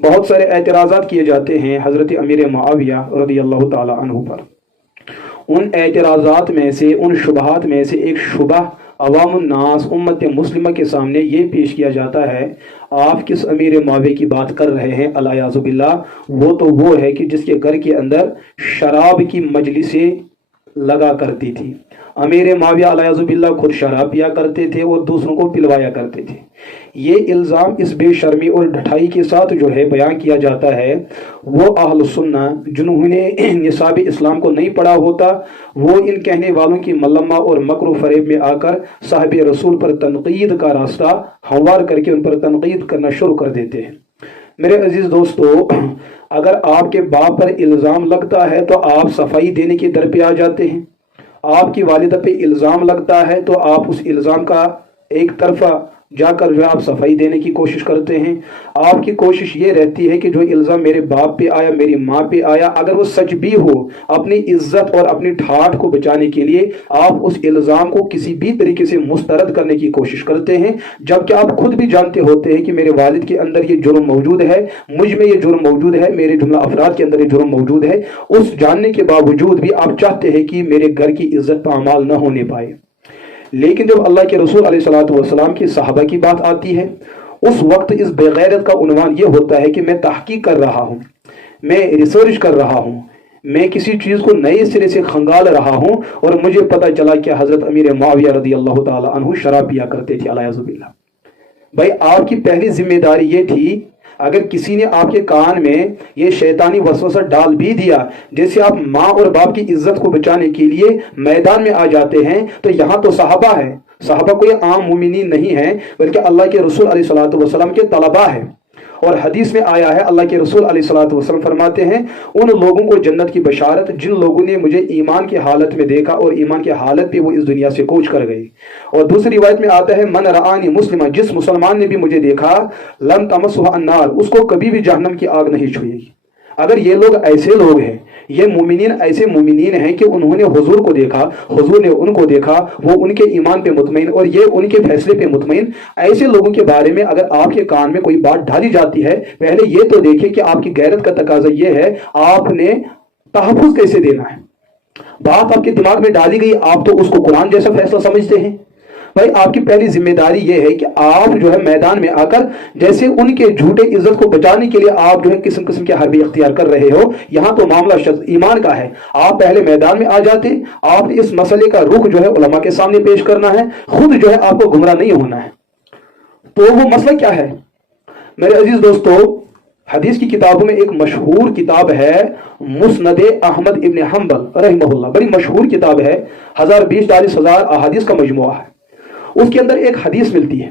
بہت سارے اعتراضات کیے جاتے ہیں حضرت امیر معاویہ رضی اللہ تعالی عنہ پر۔ ان اعتراضات میں سے، ان شبہات میں سے ایک شبہ عوام الناس امت مسلمہ کے سامنے یہ پیش کیا جاتا ہے، آپ کس امیر معاویہ کی بات کر رہے ہیں؟ الیاذ باللہ، وہ تو وہ ہے کہ جس کے گھر کے اندر شراب کی مجلسیں لگا کرتی تھی۔ امیر معاویہ الیاذ باللہ خود شراب پیا کرتے تھے اور دوسروں کو پلوایا کرتے تھے۔ یہ الزام اس بے شرمی اور ڈھٹائی کے ساتھ جو ہے بیان کیا جاتا ہے، وہ اہل سنہ جنہوں نے نصاب اسلام کو نہیں پڑھا ہوتا، وہ ان کہنے والوں کی ملمہ اور مکر و فریب میں آ کر صاحب رسول پر تنقید کا راستہ ہموار کر کے ان پر تنقید کرنا شروع کر دیتے ہیں۔ میرے عزیز دوستو، اگر آپ کے باپ پر الزام لگتا ہے تو آپ صفائی دینے کی در پہ آ جاتے ہیں۔ آپ کی والدہ پہ الزام لگتا ہے تو آپ اس الزام کا ایک طرفہ جا کر جو آپ صفائی دینے کی کوشش کرتے ہیں۔ آپ کی کوشش یہ رہتی ہے کہ جو الزام میرے باپ پہ آیا، میری ماں پہ آیا، اگر وہ سچ بھی ہو، اپنی عزت اور اپنی ٹھاٹھ کو بچانے کے لیے آپ اس الزام کو کسی بھی طریقے سے مسترد کرنے کی کوشش کرتے ہیں، جبکہ آپ خود بھی جانتے ہوتے ہیں کہ میرے والد کے اندر یہ جرم موجود ہے، مجھ میں یہ جرم موجود ہے، میرے جملہ افراد کے اندر یہ جرم موجود ہے۔ اس جاننے کے باوجود بھی آپ چاہتے ہیں کہ میرے گھر کی عزت پامال نہ ہونے پائے۔ لیکن جب اللہ کے رسول علیہ الصلوۃ والسلام کی صحابہ کی بات آتی ہے، اس وقت اس بے غیرت کا عنوان یہ ہوتا ہے کہ میں تحقیق کر رہا ہوں، میں ریسرچ کر رہا ہوں، میں کسی چیز کو نئے سرے سے کھنگال رہا ہوں، اور مجھے پتہ چلا کہ حضرت امیر معاویہ رضی اللہ تعالی عنہ شراب پیا کرتے تھے الیاذ باللہ۔ بھائی، آپ کی پہلی ذمہ داری یہ تھی، اگر کسی نے آپ کے کان میں یہ شیطانی وسوسہ ڈال بھی دیا، جیسے آپ ماں اور باپ کی عزت کو بچانے کے لیے میدان میں آ جاتے ہیں، تو یہاں تو صحابہ ہے، صحابہ کوئی عام مومنین نہیں ہیں، بلکہ اللہ کے رسول علیہ الصلوۃ والسلام کے طلباء ہیں۔ اور حدیث میں آیا ہے، اللہ کے رسول علیہ الصلوۃ والسلام فرماتے ہیں، ان لوگوں کو جنت کی بشارت جن لوگوں نے مجھے ایمان کی حالت میں دیکھا اور ایمان کی حالت پہ وہ اس دنیا سے کوچ کر گئے۔ اور دوسری روایت میں آتا ہے، من رآنی مسلمہ، جس مسلمان نے بھی مجھے دیکھا، لم تمسہ النار، اس کو کبھی بھی جہنم کی آگ نہیں چھوئے گی۔ اگر یہ لوگ ایسے لوگ ہیں، یہ مومنین ایسے مومنین ہیں کہ انہوں نے حضور کو دیکھا، حضور نے ان کو دیکھا، وہ ان کے ایمان پہ مطمئن اور یہ ان کے فیصلے پہ مطمئن، ایسے لوگوں کے بارے میں اگر آپ کے کان میں کوئی بات ڈالی جاتی ہے، پہلے یہ تو دیکھیں کہ آپ کی غیرت کا تقاضا یہ ہے، آپ نے تحفظ کیسے دینا ہے۔ بات آپ کے دماغ میں ڈالی گئی، آپ تو اس کو قرآن جیسا فیصلہ سمجھتے ہیں۔ بھائی، آپ کی پہلی ذمہ داری یہ ہے کہ آپ جو ہے میدان میں آ کر جیسے ان کے جھوٹے عزت کو بچانے کے لیے آپ جو ہے قسم قسم کے حربے اختیار کر رہے ہو، یہاں تو معاملہ ایمان کا ہے۔ آپ پہلے میدان میں آ جاتے، آپ نے اس مسئلے کا رخ جو ہے علماء کے سامنے پیش کرنا ہے، خود جو ہے آپ کو گمراہ نہیں ہونا ہے۔ تو وہ مسئلہ کیا ہے میرے عزیز دوستو؟ حدیث کی کتابوں میں ایک مشہور کتاب ہے مسند احمد ابن حنبل رحمہ اللہ، بڑی مشہور کتاب ہے، 1020 احادیث کا مجموعہ ہے۔ اس کے اندر ایک حدیث ملتی ہے،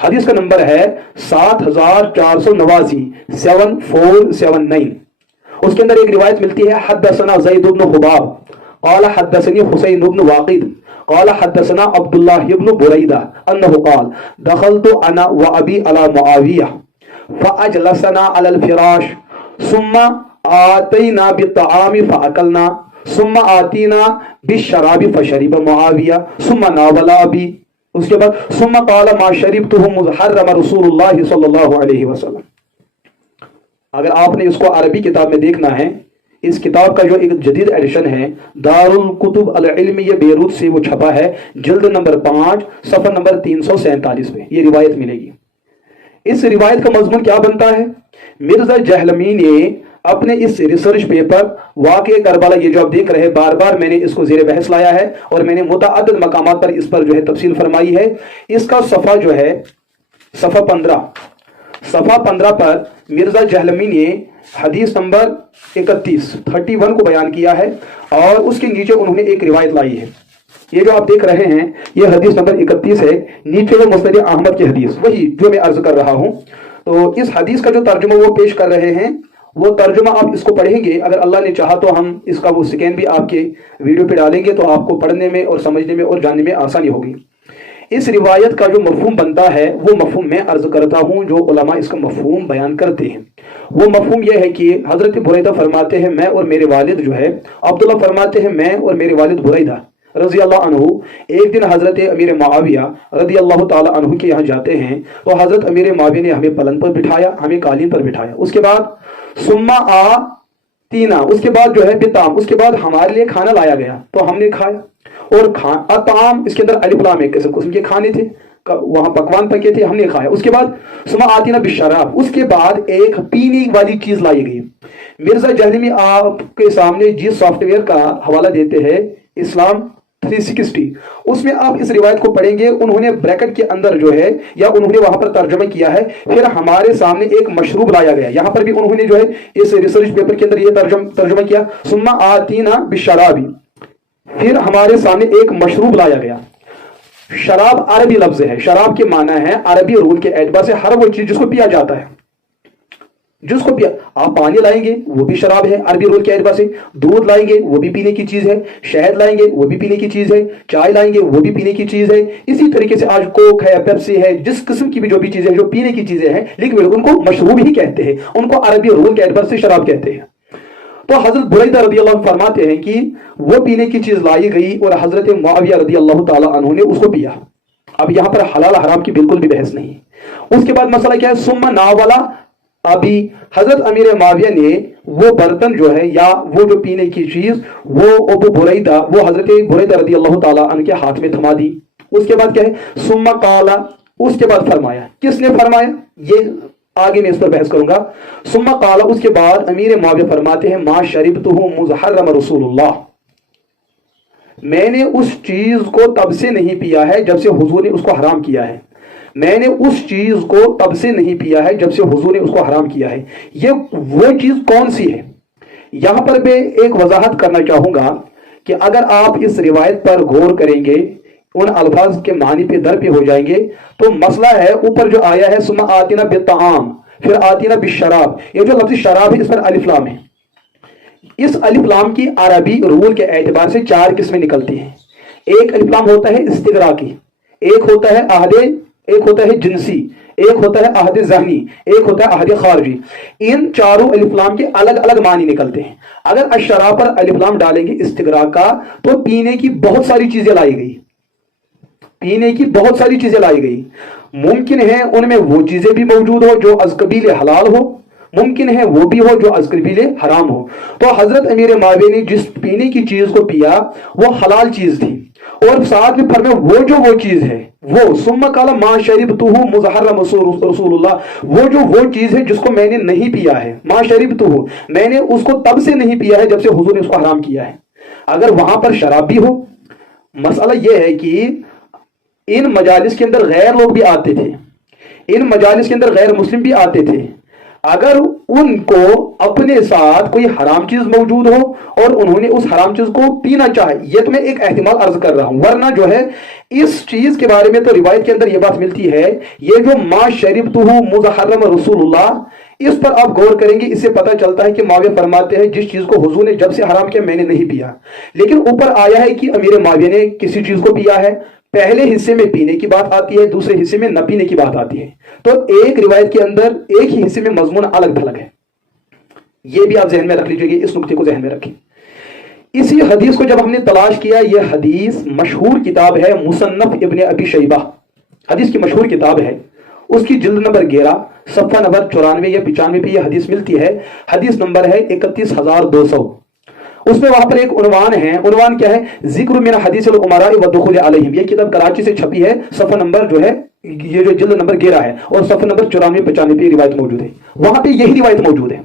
حدیث کا نمبر ہے 7489 7479۔ اس کے اندر ایک روایت ملتی ہے، حدثنا زید بن حباب قال حدثني حسین بن واقد قال حدثنا عبد الله بن بريدة انه قال دخلت انا وابي على معاوية فاجلسنا على الفراش ثم آتينا بالطعام فاكلنا ثم آتينا بالشراب فشرب معاوية ثم ناول ابي، اس کے بعد ثم قال ما شربته محرم رسول اللہ صلی اللہ علیہ وسلم۔ اگر آپ نے اس کو عربی کتاب میں دیکھنا ہے، اس کتاب کا جو ایک جدید ایڈیشن ہے دار الکتب العلمیہ بیروت سے وہ چھپا ہے، جلد نمبر 5 صفحہ نمبر 347 پہ یہ روایت ملے گی۔ اس روایت کا مضمون کیا بنتا ہے؟ مرزا جہلمی نے اپنے اس ریسرچ پیپر واقع کربلا، یہ جو آپ دیکھ رہے ہیں، بار بار میں نے اس کو زیر بحث لایا ہے اور میں نے متعدد مقامات پر اس پر جو ہے تفصیل فرمائی ہے۔ اس کا صفحہ جو ہے صفحہ 15 پر مرزا جہلمی نے حدیث نمبر 31 کو بیان کیا ہے، اور اس کے نیچے انہوں نے ایک روایت لائی ہے۔ یہ جو آپ دیکھ رہے ہیں یہ حدیث نمبر 31 ہے، نیچے وہ مسند احمد کی حدیث، وہی جو میں عرض کر رہا ہوں۔ تو اس حدیث کا جو ترجمہ وہ پیش کر رہے ہیں، وہ ترجمہ آپ اس کو پڑھیں گے، اگر اللہ نے چاہا تو ہم اس کا وہ سکین بھی آپ کے ویڈیو پہ ڈالیں گے، تو آپ کو پڑھنے میں اور سمجھنے میں اور جاننے میں آسانی ہوگی۔ اس روایت کا جو مفہوم بنتا ہے وہ مفہوم میں عرض کرتا ہوں، جو علماء اس کا مفہوم بیان کرتے ہیں۔ وہ مفہوم یہ ہے کہ حضرت بریدہ فرماتے ہیں میں اور میرے والد جو ہے، عبداللہ فرماتے ہیں میں اور میرے والد بریدہ रजी अल्लाह अन्हु एक दिन हजरत अमीर मुआविया रजी अल्लाह ताला अन्हु के यहाँ जाते हैं, तो हजरत अमीर मुआविया ने हमें पलंग पर बिठाया, हमें कालीन पर बिठाया। उसके बाद सुम्मा आ तीना, उसके बाद जो है बिताम, उसके बाद हमारे लिए खाना लाया गया तो हमने खाया। और अताम इसके अंदर अलिफ लाम एक किस्म के खाने थे, वहां पकवान पके थे, हमने खाया। उसके बाद सुमा आती ना बिशराब, उसके बाद एक पीने वाली चीज लाई गई। मिर्जा जहलमी आपके सामने जिस सॉफ्टवेयर का हवाला देते हैं इस्लाम 360, उसमें आप इस रिवायत को पढ़ेंगे, उन्होंने ब्रैकेट के अंदर जो है या उन्होंने वहां पर तर्जुमा किया है, फिर हमारे सामने एक मशरूब लाया गया। यहां पर भी उन्होंने जो है इस रिसर्च पेपर के अंदर ये तर्जुमा किया, सुम्मा आतीना बिशराबी, फिर हमारे सामने एक मशरूब लाया गया। शराब अरबी लफ्ज है, शराब के माना है अरबी रूल के एतबार से हर वो चीज जिसको पिया जाता है, जिसको पिया। आप पानी लाएंगे वो भी शराब है अरबी रूल के एतबार से, दूध लाएंगे वो भी पीने की चीज है, शहद लाएंगे वो भी पीने की चीज है, चाय लाएंगे वो भी पीने की चीज है। इसी तरीके से आज कोक है, पेप्सी है, जिस किस्म की भी जो भी चीजें जो पीने की चीजें हैं, लेकिन उनको मशरूब ही कहते हैं, उनको अरबी रूल के एतबार से शराब कहते हैं। तो हजरत बुरैदा रदी अल्लाह फरमाते हैं कि वो पीने की चीज लाई गई और हजरत मुआविया रदी अल्लाह ताला अन्हु ने उसको पिया। अब यहां पर हलाल हराम की बिल्कुल भी बहस नहीं। उसके बाद मसला क्या है, सुम्मा नावला अभी हजरत अमीर मुआविया ने वो बर्तन जो है या वो जो पीने की चीज वो अबू बुरैदा, वो हजरत बुरैदा रदी अल्लाह ताला अन्हु के हाथ में थमा दी। उसके बाद क्या है, सुम्मा काला, उसके बाद फरमाया, किसने फरमाया ये आगे मैं इस पर बहस करूंगा। सुम्मा काला, उसके बाद अमीर मुआविया फरमाते हैं, मा शरिबतुहु मुज़हर्रम रसूलुल्लाह, मैंने उस चीज को तब से नहीं पिया है जब से हुजूर ने उसको हराम किया है। मैंने उस चीज को तब से नहीं पिया है जब से हुजूर ने उसको हराम किया है। ये वो चीज कौन सी है? यहां पर मैं एक वजाहत करना चाहूंगा कि अगर आप इस रिवायत पर गौर करेंगे, उन अल्फाज के मानी पे दर पे हो जाएंगे, तो मसला है ऊपर जो आया है सुम्मा आतीना बित्ताम, फिर आतीना बिशराब, ये जो लफ्ज़ शराब है इस पर अलिफ लाम है। इस अलिफ लाम की अरबी रूल के एतबार से चार किस्में निकलती हैं। एक अलिफ लाम होता है इस्तिगराकी, एक होता है अहदे, एक होता है जिनसी, एक होता है अहद ज़हनी, एक होता है अहद खारजी। इन चारों अलिफ लाम के अलग अलग मानी निकलते हैं। अगर अशरा पर अलिफ लाम डालेंगे इस्तिगराक का, तो पीने की बहुत सारी चीजें लाई गई, पीने की बहुत सारी चीजें लाई गई। मुमकिन है उनमें वो चीजें भी मौजूद हो जो अज़कबील हलाल हो, मुमकिन है वो भी हो जो अज़कबील हराम हो। तो हजरत अमीर मुआविया ने जिस पीने की चीज को पिया वो हलाल चीज थी, और साथ में फरमाया वो चीज है वो सुम्मा काला मा शरिबतुहु मुज़हर्रम रसूलुल्लाह, वो चीज है जिसको मैंने नहीं पिया है। मा शरिबतुहु, मैंने उसको तब से नहीं पिया है जब से हुजूर ने उसको हराम किया है। अगर वहां पर शराब भी हो, मसला यह है कि इन मजालिस के अंदर गैर लोग भी आते थे, इन मजालिस के अंदर गैर मुस्लिम भी आते थे। अगर उनको अपने साथ कोई हराम चीज मौजूद हो और उन्होंने उस हराम चीज को पीना चाहे, ये तो मैं एक एहतिमाल अर्ज कर रहा हूं, वरना जो है इस चीज के बारे में तो रिवायत के अंदर ये बात मिलती है, ये जो मा शरिबतुहु मुज़हर्रम रसूलुल्लाह, इस पर आप गौर करेंगे, इससे पता चलता है कि मुआविया फरमाते हैं जिस चीज को हुजूर ने जब से हराम किया मैंने नहीं पिया। लेकिन ऊपर आया है कि अमीर मुआविया ने किसी चीज को पिया है। पहले हिस्से में पीने की बात आती है, दूसरे हिस्से में न पीने की बात आती है। तो एक रिवायत के अंदर एक ही हिस्से में मजमून अलग थलग है। यह भी आप जहन में रख लीजिएगा, इस नुक्ते को जहन में रखें। इसी हदीस को जब हमने तलाश किया, यह हदीस मशहूर किताब है मुसन्नफ इब्ने अबी शैबा, हदीस की मशहूर किताब है। उसकी जिल्द नंबर 11 सफ़ा नंबर 94 या 95 पे यह हदीस मिलती है। हदीस नंबर है 31200। उसमें वहां पर एक उन्वान है, उन्वान क्या है, जिक्र मिन हदीसिल उमरा व दुखुल अलैहिम। ये किताब कराची से छपी है, सफ़ा नंबर जो है ये जो जिल्द नंबर 11 है, और सफ़ा नंबर 94-95 पे रिवायत मौजूद है। वहां पे यही रिवायत मौजूद है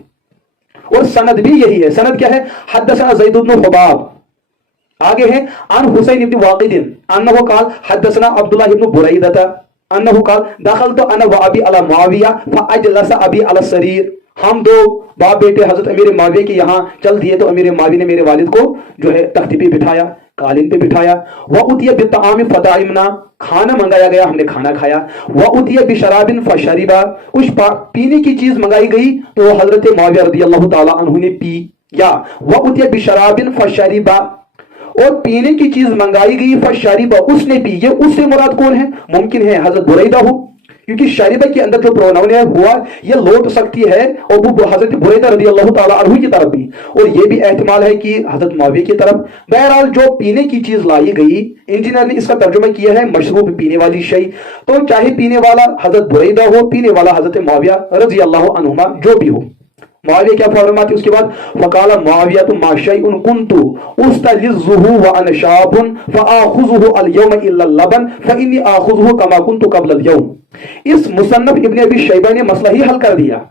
और सनद भी यही है। सनद क्या है, हद्दसना ज़ैद इब्न खुबाब, आगे है अन हुसैन इब्न वाक़िद अन्नहु क़ाल हद्दसना अब्दुल्लाह इब्न बुरैदा अन्नहु क़ाल दखलतु अना व अबी अला मुआविया फअजलसा अबी अला सरीर। हम दो बाप बेटे हजरत अमीर मुआविया के यहाँ चल दिए, तो अमीर मुआविया ने मेरे वालिद को जो है तख्ती पे बिठाया, कालीन पे बिठाया। व उतिया बित्ताम फताइमना, खाना मंगाया गया, हमने खाना खाया। व उतिया बिशराबिन फशरिबा, कुछ पीने की चीज मंगाई गई तो हजरत मुआविया रदी अल्लाह ताला अन्हु ने पी। या व उतिया बिशराबिन फशरिबा, और पीने की चीज मंगाई गई फशरिबा, उसने पी। ये उससे मुराद कौन है? मुमकिन है हजरत बुरैदा हो, क्योंकि शरीबा के अंदर जो प्रोनाउन है हुआ ये लौट सकती है और वो हजरत बुरैदा रदी अल्लाह ताला अन्हु की तरफ भी, और ये भी एहतिमाल है कि हजरत मुआविया की तरफ। बहरहाल जो पीने की चीज लाई गई, इंजीनियर ने इसका तर्जुमा किया है मशरूब, पीने वाली शय। तो चाहे पीने वाला हजरत बुरैदा हो, पीने वाला हजरत मुआविया रजी अल्लाह अन्हुमा जो भी हो। मुआविया क्या फरमाते उसके बाद, फकाला मुआविया तो माशैउन कुंतु उस्तलिज़ुहु व अन शाबुन फआखुज़ुहु अल यौम इल्ला लबन फइन्नी आखुज़ुहु कमा कुंतु क़ब्ल अल यौम। इस मुसन्नफ इब्न अबी शैबा ने मसला ही हल कर दिया।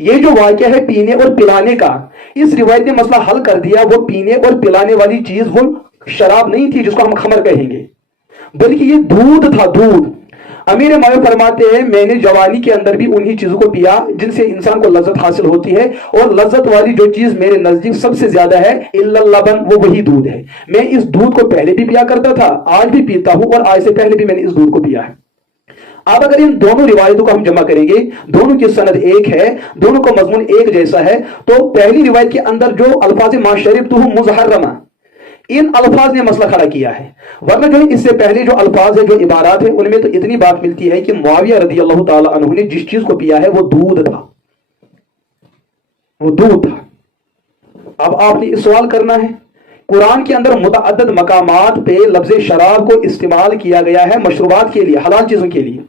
ये जो वाक़या है पीने और पिलाने का, इस रिवायत ने मसला हल कर दिया। वो पीने और पिलाने वाली चीज वो शराब नहीं थी जिसको हम खमर कहेंगे, बल्कि ये दूध था, दूध। अमीर मायो फरमाते हैं मैंने जवानी के अंदर भी उन्हीं चीजों को पिया जिनसे इंसान को लज्जत हासिल होती है, और लज्जत वाली जो चीज मेरे नजदीक सबसे ज्यादा है इल्ला लबन, वो वही दूध है। मैं इस दूध को पहले भी पिया करता था, आज भी पीता हूं, और आज से पहले भी मैंने इस दूध को पिया है। अब अगर इन दोनों रिवायतों को हम जमा करेंगे, दोनों की सनद एक है, दोनों का मजमून एक जैसा है, तो पहली रिवायत के अंदर जो अल्फाज मा शरिबतुहु मुज़हर्रमा, इन अल्फाज ने मसला खड़ा किया है। वरना जो इससे पहले जो अल्फाज है, जो इबारात है, उनमें तो इतनी बात मिलती है कि मुआविया रदी अल्लाह ताला अन्हु ने जिस चीज को पिया है वो दूध था, वो दूध था। अब आपने इस सवाल करना है, कुरान के अंदर मुतअद्दिद मकामात पे लफ्ज़ शराब को इस्तेमाल किया गया है मशरूबात के लिए, हलाल चीजों के लिए।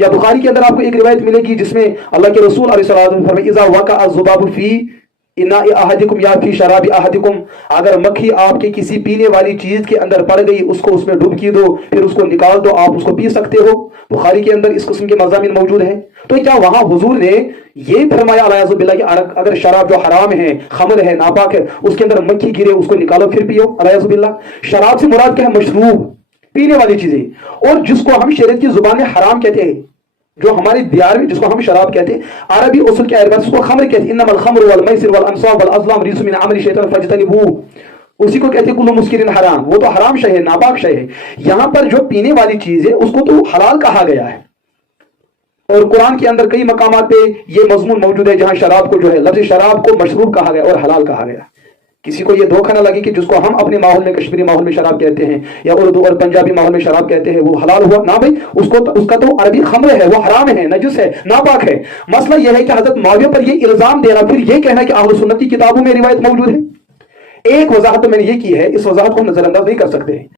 या बुखारी के अंदर आपको एक रिवायत मिलेगी जिसमें अल्लाह के रसूल अलैहि सल्लल्लाहु अलैहि वसल्लम फरमाते इज़ा वक़अ अज़्ज़ुबाबु फी इन्ना अहदिकुम या फी शराबी अहदिकुम, अगर मक्खी आपके किसी पीने वाली चीज के अंदर पड़ गई, उसको उसमें डुबकी दो, फिर उसको निकाल दो, आप उसको पी सकते हो। बुखारी के अंदर इस किस्म के मज़ामिन मौजूद हैं। तो क्या वहां हुजूर ने ये फरमाया अलायज़ुबिल्लाह कि अगर शराब जो हराम है, खमर है, नापाक है, उसके अंदर मक्खी गिरे उसको निकालो फिर पियो? अलायज़ुबिल्लाह। शराब से मुराद क्या है? मशरूब, पीने वाली चीजें। और जिसको हम शरीयत की जुबान में हराम कहते हैं, जो हमारे दियार में जिसको हम शराब कहते हैं, अरबी उसूल के अरबा उसको खमर कहते हैं। इन्नमल खमरु वल मैसिर वल अंसाब वल अज़लाम रिजसुम मिन अमली शैतान फज्तनिबूह, उसी को कहते हैं कुल्लु मुस्किरिन हराम। वो तो हराम शय है, नापाक शय है। यहां पर जो पीने वाली चीज है उसको तो हलाल कहा गया है। और कुरान के अंदर कई मकामात पे ये मजमून मौजूद है जहां शराब को जो है लफ्ज़ शराब को मशरूब कहा गया और हलाल कहा गया। किसी को ये धोखा ना लगे कि जिसको हम अपने माहौल में, कश्मीरी माहौल में शराब कहते हैं या उर्दू और पंजाबी माहौल में शराब कहते हैं, वो हलाल हुआ ना भाई। उसका तो अरबी खम्र है, वो हराम है, नजस है, नापाक है। मसला यह है कि हजरत मुआविया पर ये इल्जाम देना, फिर ये कहना कि अहले सुन्नत की किताबों में रिवायत मौजूद है। एक वजाहत तो मैंने ये की है, इस वजाहत को हम नजरअंदाज नहीं कर सकते।